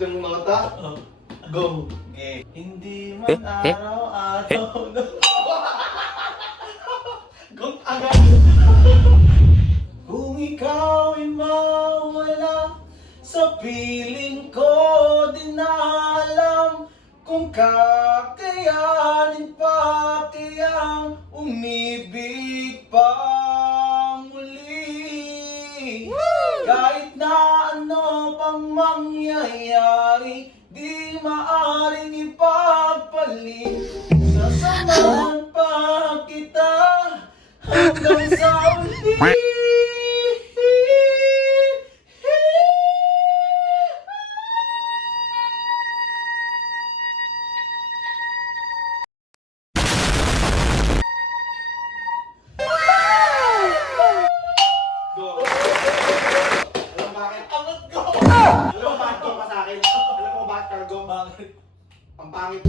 yung mga ta. Go. Okay. Hindi man araw-araw na... Kung agad. Kung ikaw ay mawala sa piling ko, di na alam kung kakayanin pa kayang umibig pa muli. Kahit na ano pang mangyayari, di maaring ipagpalit. Sasamahan pa kita hanggang sa uli. Go. Alam bakit? Angat ko! Alam mo bakit go ka sa akin? Alam mo bakit ka go? Bakit? Ang pangit.